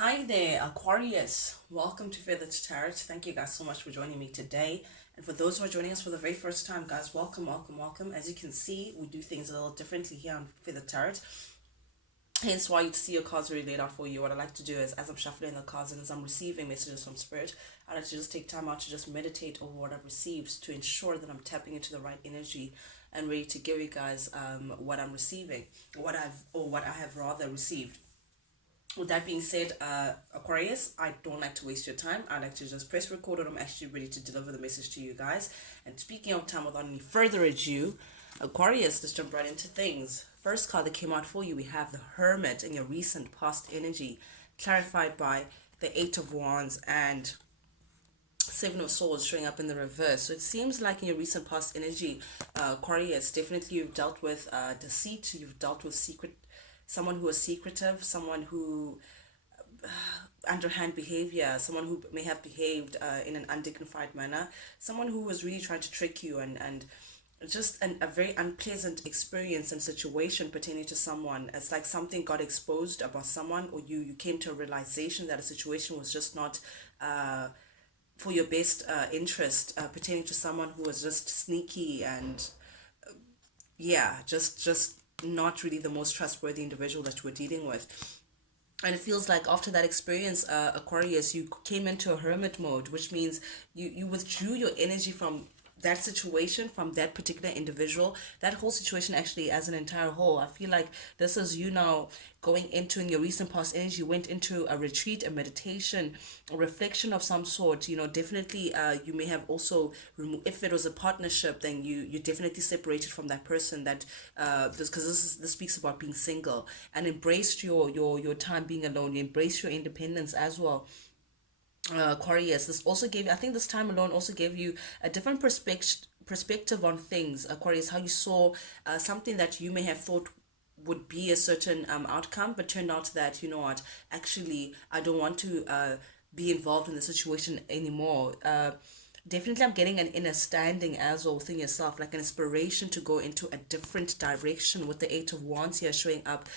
Hi there, Aquarius. Welcome to Feathered Tarot. Thank you guys so much for joining me today. And for those who are joining us for the very first time, guys, welcome, welcome, welcome. As you can see, we do things a little differently here on Feathered Tarot. Hence why you see your cards already laid out for you. What I like to do is, as I'm shuffling the cards and as I'm receiving messages from Spirit, I like to just take time out to just meditate over what I've received to ensure that I'm tapping into the right energy and ready to give you guys what I'm receiving, what I have rather received. With that being said, Aquarius, I don't like to waste your time. I like to just press record when I'm actually ready to deliver the message to you guys. And speaking of time, without any further ado, Aquarius, let's jump right into things. First card that came out for you, we have the Hermit in your recent past energy, clarified by the Eight of Wands and Seven of Swords showing up in the reverse. So it seems like in your recent past energy, Aquarius, definitely you've dealt with deceit, you've dealt with someone who is secretive, someone who underhand behavior, someone who may have behaved in an undignified manner, someone who was really trying to trick you and just a very unpleasant experience and situation pertaining to someone. It's like something got exposed about someone, or you came to a realization that a situation was just not for your best interest pertaining to someone who was just sneaky and yeah, just not really the most trustworthy individual that you were dealing with. And it feels like after that experience, Aquarius, you came into a hermit mode, which means you withdrew your energy from that situation, from that particular individual, that whole situation actually as an entire whole. I feel like this is you now going into, in your recent past energy, you went into a retreat, a meditation, a reflection of some sort. Definitely you may have also removed, if it was a partnership, then you definitely separated from that person, that because this speaks about being single, and embraced your time being alone. You embraced your independence as well. Aquarius, this also gave, I think this time alone also gave you a different perspective on things, Aquarius, how you saw something that you may have thought would be a certain outcome, but turned out that, you know what, actually I don't want to be involved in the situation anymore. Definitely I'm getting an inner standing as well within yourself, like an inspiration to go into a different direction, with the Eight of Wands here showing up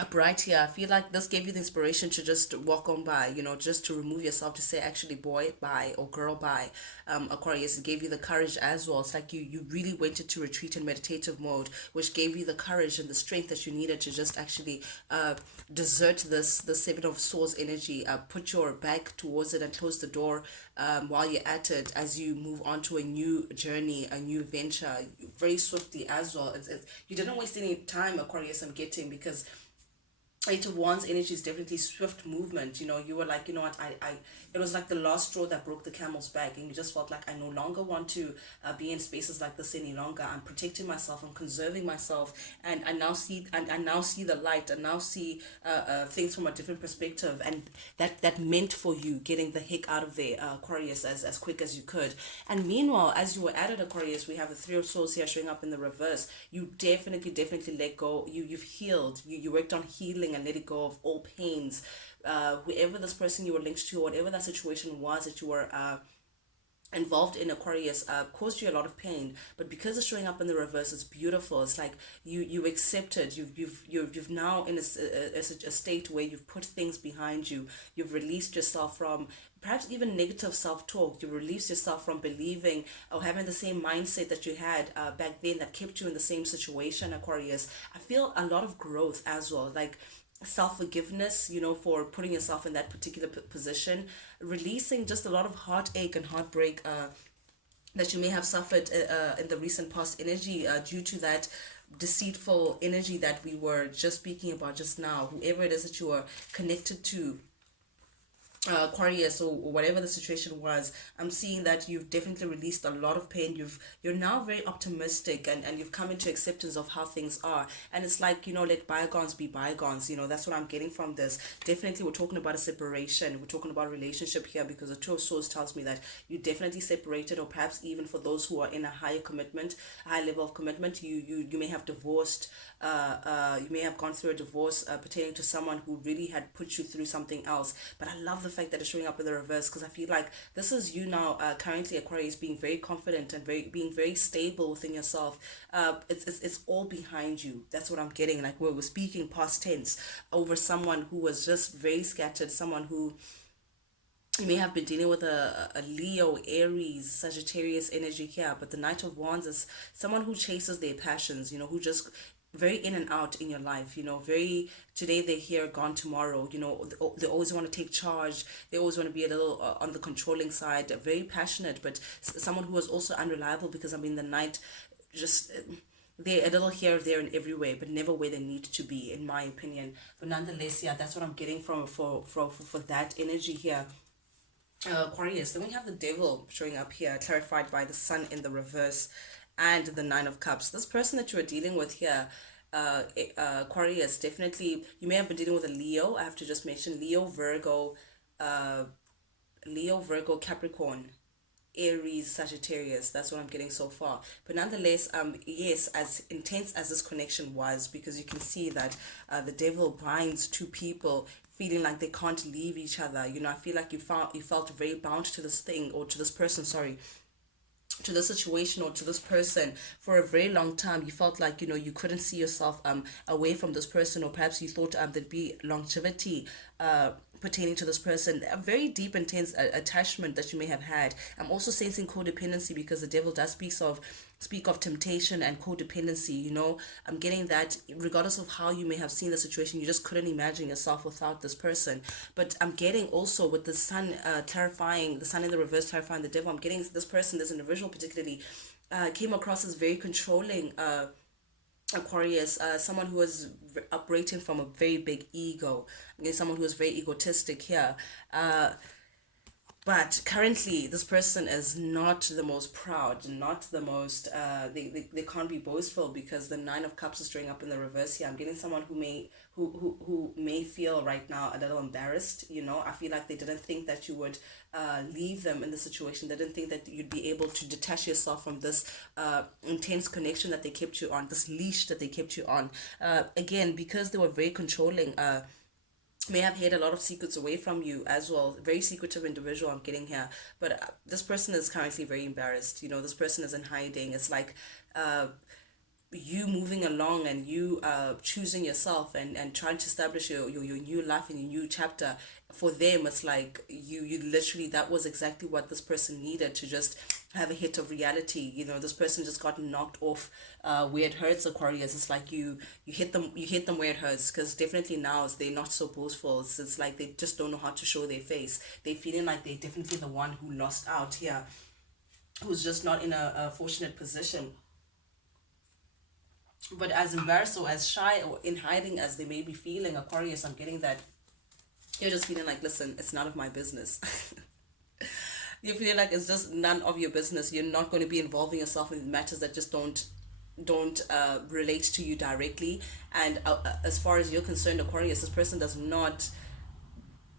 upright here. I feel like this gave you the inspiration to just walk on by, just to remove yourself, to say actually boy bye or girl bye. Aquarius, it gave you the courage as well. It's like you really went into retreat and meditative mode, which gave you the courage and the strength that you needed to just actually desert the Seven of Swords energy, put your back towards it and close the door while you're at it, as you move on to a new journey, a new venture, very swiftly as well. You didn't waste any time, Aquarius, I'm getting, because Eight of Wands energy is definitely swift movement. You were like, you know what, it was like the last straw that broke the camel's back, and you just felt like, I no longer want to be in spaces like this any longer. I'm protecting myself, I'm conserving myself, and I now see the light, and now see things from a different perspective, and that meant for you getting the heck out of there, Aquarius, as quick as you could. And meanwhile, as you were at it, Aquarius, we have the Three of Swords here showing up in the reverse. You definitely let go. You've healed. You worked on healing and let it go of all pains. Whoever this person you were linked to, whatever that situation was that you were involved in, Aquarius, caused you a lot of pain, but because it's showing up in the reverse, it's beautiful. It's like you accepted. You've now in a state where you've put things behind you. You've released yourself from perhaps even negative self-talk. You've released yourself from believing or having the same mindset that you had back then, that kept you in the same situation, Aquarius. I feel a lot of growth as well, like self-forgiveness, for putting yourself in that particular position, releasing just a lot of heartache and heartbreak that you may have suffered in the recent past energy, due to that deceitful energy that we were just speaking about just now. Whoever it is that you are connected to, Aquarius, or whatever the situation was, I'm seeing that you've definitely released a lot of pain. You're now very optimistic, and you've come into acceptance of how things are. And it's like, let bygones be bygones. That's what I'm getting from this. Definitely we're talking about a separation. We're talking about a relationship here, because the Two of Swords tells me that you definitely separated, or perhaps even for those who are in a higher commitment, a high level of commitment, you may have divorced. You may have gone through a divorce pertaining to someone who really had put you through something else. But I love the fact that it's showing up in the reverse, because I feel like this is you now, currently, Aquarius, being very confident and being very stable within yourself. It's all behind you. That's what I'm getting. Like, we're speaking past tense over someone who was just very scattered, someone who you may have been dealing with a Leo, Aries, Sagittarius energy here, but the Knight of Wands is someone who chases their passions, who just very in and out in your life, very today they're here, gone tomorrow, they always want to take charge, they always want to be a little on the controlling side, very passionate, but someone who is also unreliable, because I mean the Knight just they're a little here, there, and everywhere, but never where they need to be, in my opinion. But nonetheless, yeah, that's what I'm getting from for that energy here. Aquarius. Then we have the Devil showing up here, clarified by the Sun in the reverse and the Nine of Cups. This person that you are dealing with here, Aquarius, definitely, you may have been dealing with a Leo. I have to just mention Leo, Virgo, Capricorn, Aries, Sagittarius. That's what I'm getting so far. But nonetheless, yes, as intense as this connection was, because you can see that the Devil binds two people feeling like they can't leave each other. I feel like you felt very bound to this thing, or to this person, sorry, to the situation, or to this person for a very long time. You felt like you couldn't see yourself away from this person, or perhaps you thought there'd be longevity pertaining to this person, a very deep, intense attachment that you may have had. I'm also sensing codependency, because the Devil does speak of temptation and codependency. I'm getting that regardless of how you may have seen the situation, you just couldn't imagine yourself without this person. But I'm getting also with the Sun clarifying, the Sun in the reverse clarifying the Devil, I'm getting this person, this individual particularly, came across as very controlling, Aquarius, someone who was operating from a very big ego. I'm getting someone who is very egotistic here. But currently, this person is not the most proud, not the most, they can't be boastful, because the Nine of Cups is showing up in the reverse here. I'm getting someone who may feel right now a little embarrassed. I feel like they didn't think that you would leave them in the situation. They didn't think that you'd be able to detach yourself from this intense connection that they kept you on, this leash that they kept you on. Again, because they were very controlling, may have hid a lot of secrets away from you as well. Very secretive individual I'm getting here. But this person is currently very embarrassed. This person is in hiding. It's like you moving along, and you choosing yourself, and trying to establish your new life and your new chapter. For them, it's like you literally, that was exactly what this person needed, to just have a hit of reality. This person just got knocked off where it hurts, Aquarius. It's like you hit them where it hurts, because definitely now they're not so boastful. It's like they just don't know how to show their face. They're feeling like they're definitely the one who lost out here, who's just not in a fortunate position. But as embarrassed or as shy or in hiding as they may be feeling, Aquarius, I'm getting that you're just feeling like, listen, it's none of my business. You feel like it's just none of your business. You're not going to be involving yourself in matters that just don't relate to you directly. And as far as you're concerned, Aquarius, this person does not,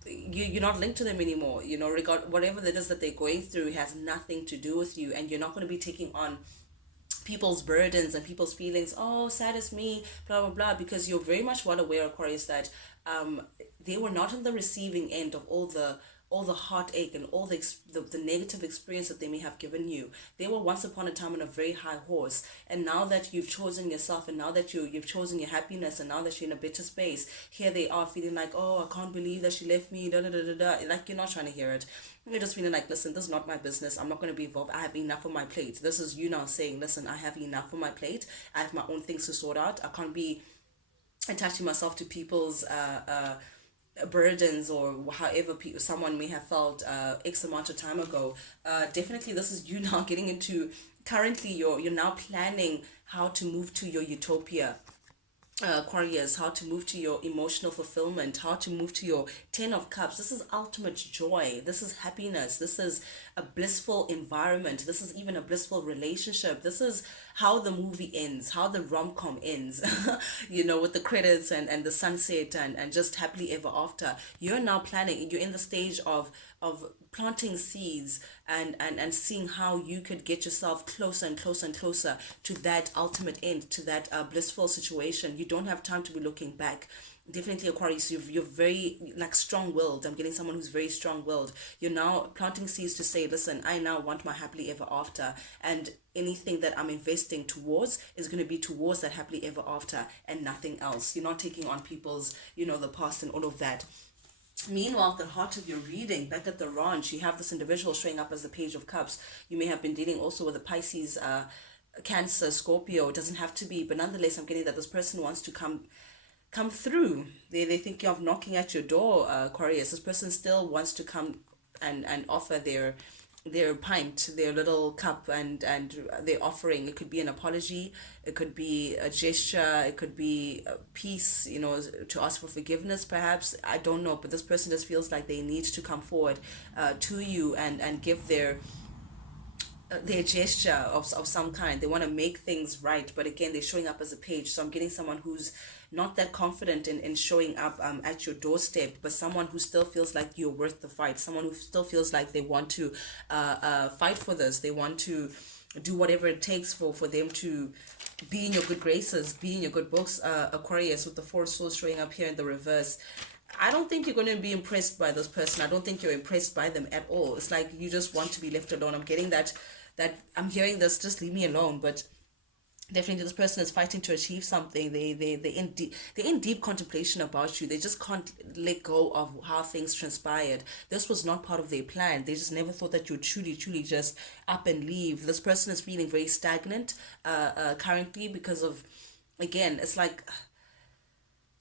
you're not linked to them anymore. Regard whatever it is that they're going through, has nothing to do with you, and you're not going to be taking on people's burdens and people's feelings. Oh, sad is me, blah blah blah, because you're very much well aware, Aquarius, that they were not on the receiving end of all the heartache and all the negative experience that they may have given you. They were once upon a time on a very high horse, and now that you've chosen yourself, and now that you've chosen your happiness, and now that you're in a better space, here they are feeling like, oh, I can't believe that she left me, da da da da da. Like, you're not trying to hear it. You're just feeling like, listen, this is not my business. I'm not going to be involved. I have enough on my plate. This is you now saying, listen, I have enough on my plate. I have my own things to sort out. I can't be attaching myself to people's burdens, or however someone may have felt X amount of time ago. Definitely, this is you now getting into, currently you're now planning how to move to your utopia, Aquarius, how to move to your emotional fulfillment, how to move to your Ten of Cups. This is ultimate joy. This is happiness. This is a blissful environment. This is even a blissful relationship. This is how the movie ends, how the rom-com ends, with the credits and the sunset and just happily ever after. You're now planning, you're in the stage of planting seeds and seeing how you could get yourself closer and closer and closer to that ultimate end, to that blissful situation. You don't have time to be looking back. Definitely, Aquarius, you're very like strong-willed. I'm getting someone who's very strong-willed. You're now planting seeds to say, listen, I now want my happily ever after, and anything that I'm investing towards is going to be towards that happily ever after and nothing else. You're not taking on people's, the past and all of that. Meanwhile, at the heart of your reading, back at the ranch, you have this individual showing up as the Page of Cups. You may have been dealing also with a Pisces, Cancer, Scorpio. It doesn't have to be, but nonetheless, I'm getting that this person wants to come through. They think of knocking at your door, Aquarius. This person still wants to come and offer their pint, their little cup, and their offering. It could be an apology, it could be a gesture, it could be a peace, to ask for forgiveness perhaps. I don't know, but this person just feels like they need to come forward to you and give their gesture of some kind. They want to make things right, but again, they're showing up as a page. So I'm getting someone who's not that confident in showing up at your doorstep, but someone who still feels like you're worth the fight, someone who still feels like they want to fight for this. They want to do whatever it takes for them to be in your good graces, be in your good books, Aquarius, with the Four of Swords showing up here in the reverse. I don't think you're going to be impressed by this person. I don't think you're impressed by them at all. It's like you just want to be left alone. I'm getting that I'm hearing this, just leave me alone. But definitely this person is fighting to achieve something. They're in deep contemplation about you. They just can't let go of how things transpired. This was not part of their plan. They just never thought that you'd truly just up and leave. This person is feeling very stagnant currently because of, again, it's like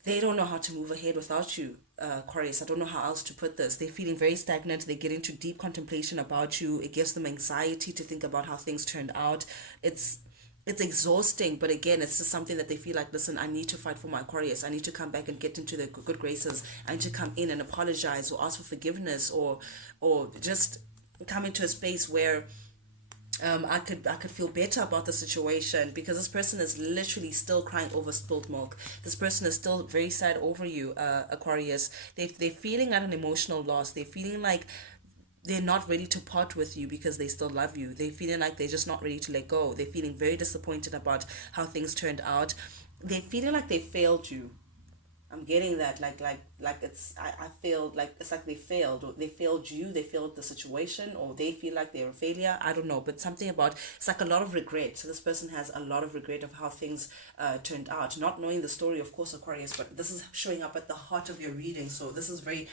they don't know how to move ahead without you, Aquarius. I don't know how else to put this. They're feeling very stagnant. They get into deep contemplation about you. It gives them anxiety to think about how things turned out. It's exhausting, but again, it's just something that they feel like, listen, I need to fight for my Aquarius. I need to come back and get into the good graces. I need to come in and apologize or ask for forgiveness or just come into a space where I could feel better about the situation, because this person is literally still crying over spilt milk. This person is still very sad over you, Aquarius. They're feeling at an emotional loss. They're feeling like they're not ready to part with you because they still love you. They're feeling like they're just not ready to let go. They're feeling very disappointed about how things turned out. They're feeling like they failed you. I'm getting that, like it's, I feel like it's like they failed, or they failed you, they failed the situation, or they feel like they're a failure. I don't know, but something about, it's like a lot of regret. So this person has a lot of regret of how things turned out, not knowing the story, of course, Aquarius, but this is showing up at the heart of your reading. So this is very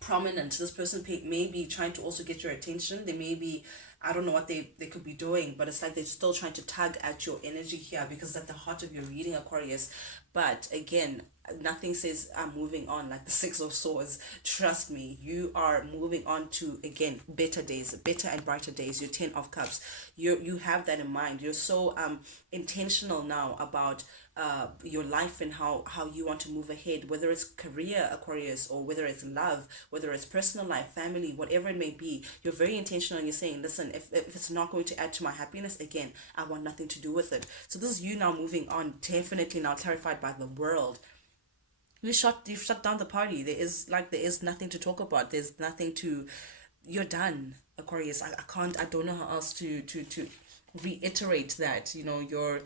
prominent. This person may be trying to also get your attention. They may be, I don't know what they could be doing, but it's like they're still trying to tug at your energy here, because at the heart of your reading, Aquarius. But again, nothing says I'm moving on like the Six of Swords. Trust me, you are moving on to, again, better days, better and brighter days. Your Ten of Cups, you have that in mind. You're so intentional now about your life and how you want to move ahead, whether it's career, Aquarius, or whether it's love, whether it's personal life, family, whatever it may be. You're very intentional, and you're saying, listen, if it's not going to add to my happiness, again, I want nothing to do with it. So this is you now moving on, definitely now clarified by the world. You've shut down the party. There is nothing to talk about. There's nothing to, you're done, Aquarius. I don't know how else to reiterate that. You're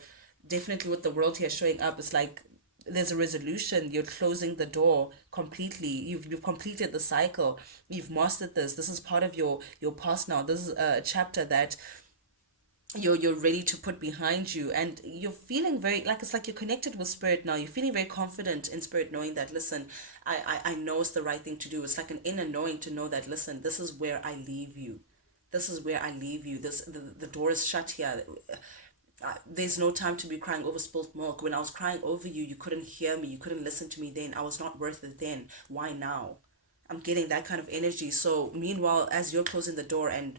definitely, with the world here showing up, it's like there's a resolution. You're closing the door completely. You've completed the cycle. You've mastered this. This is part of your past now. This is a chapter that you're ready to put behind you, and you're feeling very, like, it's like you're connected with spirit now. You're feeling very confident in spirit, knowing that, listen, I know it's the right thing to do. It's like an inner knowing to know that, listen, this is where I leave you. This is where I leave you. The door is shut here. There's no time to be crying over spilt milk. When I was crying over you, you couldn't hear me, you couldn't listen to me then. I was not worth it then. Why now? I'm getting that kind of energy. So meanwhile, as you're closing the door and,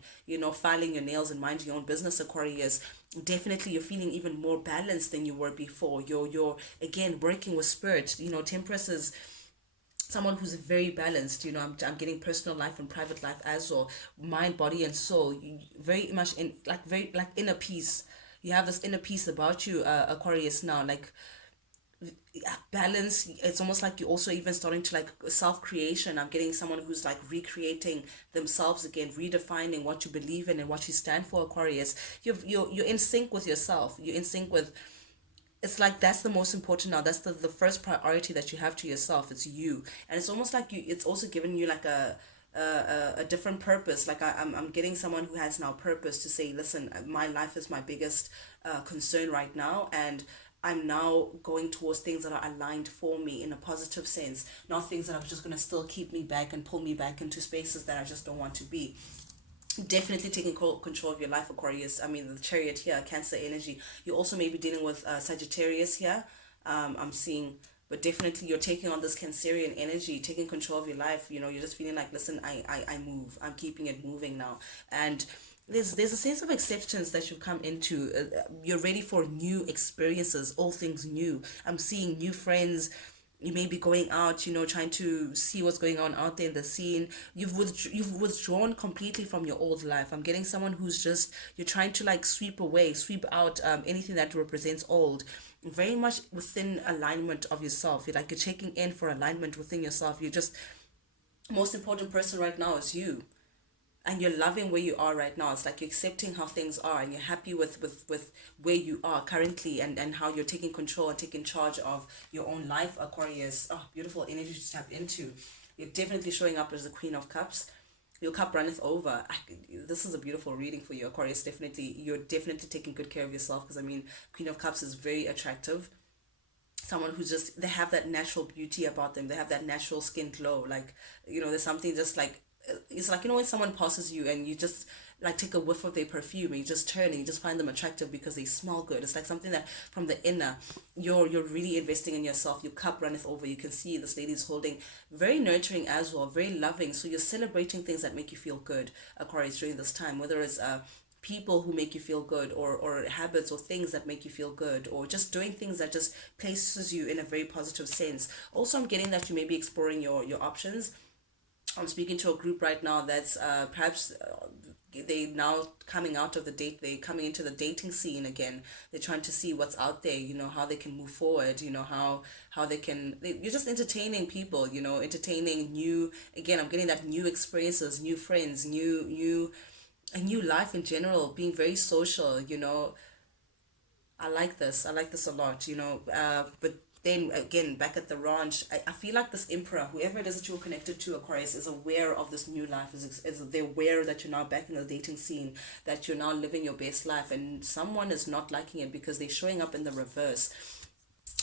filing your nails and minding your own business, Aquarius, definitely you're feeling even more balanced than you were before. You're again working with spirit. Temperance is someone who's very balanced. I'm getting personal life and private life as well, mind, body, and soul. Very much in, very inner peace. You have this inner peace about you, Aquarius, now. Like, balance. It's almost like you're also even starting to like self-creation. I'm getting someone who's like recreating themselves again, redefining what you believe in and what you stand for, Aquarius. You're in sync with yourself. You're in sync with, it's like that's the most important now. That's the first priority that you have to yourself. It's you. And it's almost like you, it's also giving you like a different purpose. Like I'm getting someone who has now purpose to say, listen, my life is my biggest concern right now, and I'm now going towards things that are aligned for me in a positive sense, not things that are just going to still keep me back and pull me back into spaces that I just don't want to be. Definitely taking control of your life, Aquarius. I mean, the Chariot here, Cancer energy. You also may be dealing with Sagittarius here. I'm seeing, but definitely you're taking on this Cancerian energy, taking control of your life. You know, you're just feeling like, listen, I move. I'm keeping it moving now. And there's a sense of acceptance that you've come into. You're ready for new experiences, all things new. I'm seeing new friends. You may be going out, you know, trying to see what's going on out there in the scene. You've withdrawn completely from your old life. I'm getting someone who's just, you're trying to like sweep out anything that represents old, very much within alignment of yourself. You're like, you're checking in for alignment within yourself. You're just, most important person right now is you, and you're loving where you are right now. It's like you're accepting how things are, and you're happy with where you are currently, and how you're taking control and taking charge of your own life, Aquarius. Oh, beautiful energy to tap into. You're definitely showing up as the Queen of Cups. Your cup runneth over. This is a beautiful reading for you, Aquarius. Definitely, you're definitely taking good care of yourself, because I mean, Queen of Cups is very attractive. Someone who's just, they have that natural beauty about them. They have that natural skin glow. Like, you know, there's something just like, it's like, you know, when someone passes you and you just like take a whiff of their perfume, and you just turn and you just find them attractive because they smell good. It's like something that from the inner, you're really investing in yourself. Your cup runneth over. You can see this lady's holding, very nurturing as well, very loving. So you're celebrating things that make you feel good, Aquarius, during this time, whether it's people who make you feel good, or habits or things that make you feel good, or just doing things that just places you in a very positive sense. Also, I'm getting that you may be exploring your options. I'm speaking to a group right now that's perhaps they now coming out of the date, they coming into the dating scene again. They're trying to see what's out there, you know, how they can move forward, you know, how they can, you're just entertaining people, you know, entertaining new, again, I'm getting that new experiences, new friends, new a new life in general, being very social, you know. I like this. I like this a lot, you know. But then again, back at the ranch, I feel like this emperor, whoever it is that you're connected to, Aquarius, is aware of this new life. Is they're aware that you're now back in the dating scene, that you're now living your best life, and someone is not liking it because they're showing up in the reverse.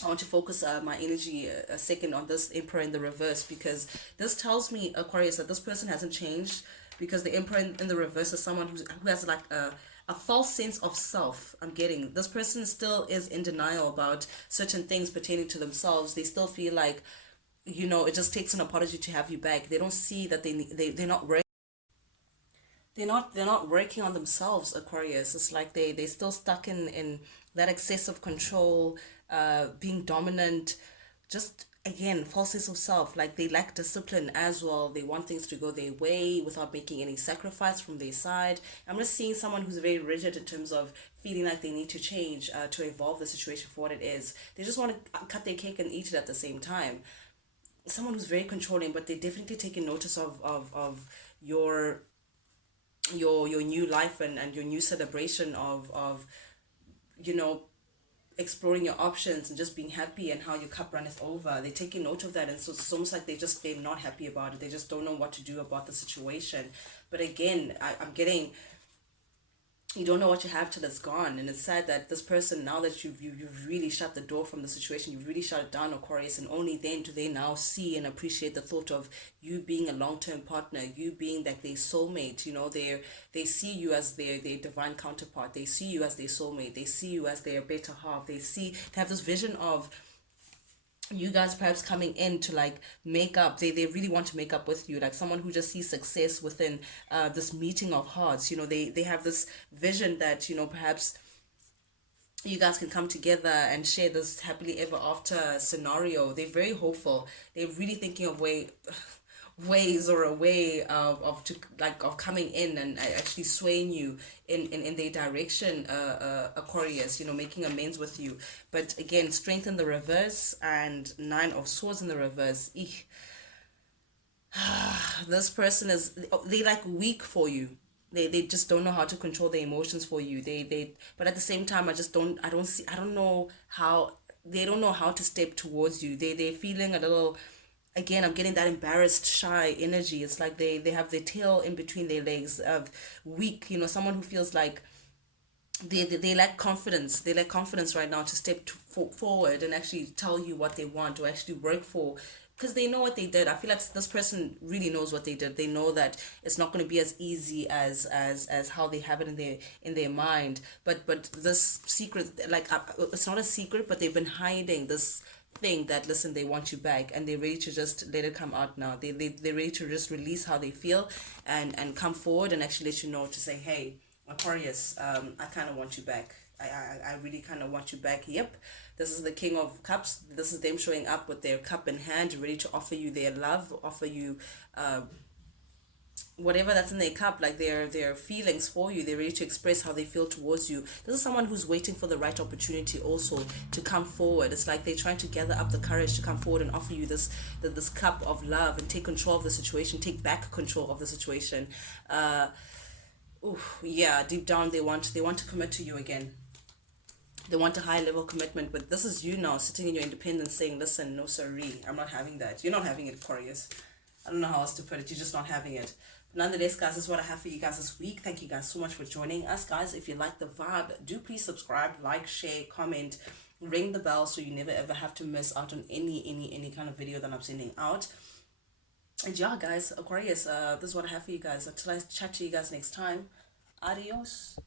I want to focus my energy a second on this emperor in the reverse, because this tells me, Aquarius, that this person hasn't changed, because the emperor in the reverse is someone who has like a false sense of self. I'm getting this person still is in denial about certain things pertaining to themselves. They still feel like, you know, it just takes an apology to have you back. They don't see that they're not working. They're not working on themselves, Aquarius. It's like they're still stuck in that excessive control, being dominant, just again false sense of self. Like they lack discipline as well. They want things to go their way without making any sacrifice from their side. I'm just seeing someone who's very rigid in terms of feeling like they need to change, to evolve the situation for what it is. They just want to cut their cake and eat it at the same time. Someone who's very controlling, but they're definitely taking notice of your your new life, and your new celebration of you know, exploring your options and just being happy, and how your cup runneth over. They're taking note of that, and so it's almost like they're not happy about it. They just don't know what to do about the situation. But again, I'm getting, you don't know what you have till it's gone. And it's sad that this person, now that you've really shut the door from the situation, you've really shut it down, Aquarius, and only then do they now see and appreciate the thought of you being a long-term partner, you being like their soulmate. You know, they see you as their divine counterpart. They see you as their soulmate. They see you as their better half. They have this vision of you guys perhaps coming in to like make up. They really want to make up with you, like someone who just sees success within this meeting of hearts. You know, they have this vision that, you know, perhaps you guys can come together and share this happily ever after scenario. They're very hopeful. They're really thinking of ways or a way of to like of coming in and actually swaying you in their direction, Aquarius, you know, making amends with you. But again, strength in the reverse and nine of swords in the reverse. Eek, this person is, they like weak for you. They just don't know how to control their emotions for you. They but at the same time, I don't see, I don't know how, they don't know how to step towards you. They're feeling a little, again, I'm getting that embarrassed, shy energy. It's like they have their tail in between their legs, of weak, you know, someone who feels like they lack confidence. They lack confidence right now to step forward and actually tell you what they want or actually work for, because they know what they did. I feel like this person really knows what they did. They know that it's not going to be as easy as how they have it in their mind. But this secret, like, it's not a secret, but they've been hiding this thing that, listen, they want you back, and they're ready to just let it come out now. They're ready to just release how they feel, and come forward and actually let you know, to say, hey, Aquarius, I kind of want you back. I really kind of want you back. Yep, this is the King of Cups. This is them showing up with their cup in hand, ready to offer you their love, offer you whatever that's in their cup, like their feelings for you. They're ready to express how they feel towards you. This is someone who's waiting for the right opportunity also to come forward. It's like they're trying to gather up the courage to come forward and offer you this cup of love, and take control of the situation, take back control of the situation. Ooh, yeah, deep down they want to commit to you again. They want a high level commitment, but this is you now sitting in your independence saying, listen, no siree, I'm not having that. You're not having it, Aquarius. I don't know how else to put it. You're just not having it. But nonetheless, guys, this is what I have for you guys this week. Thank you guys so much for joining us, guys. If you like the vibe, do please subscribe, like, share, comment, ring the bell, so you never ever have to miss out on any kind of video that I'm sending out. And yeah, guys, Aquarius, this is what I have for you guys. Until I chat to you guys next time. Adios.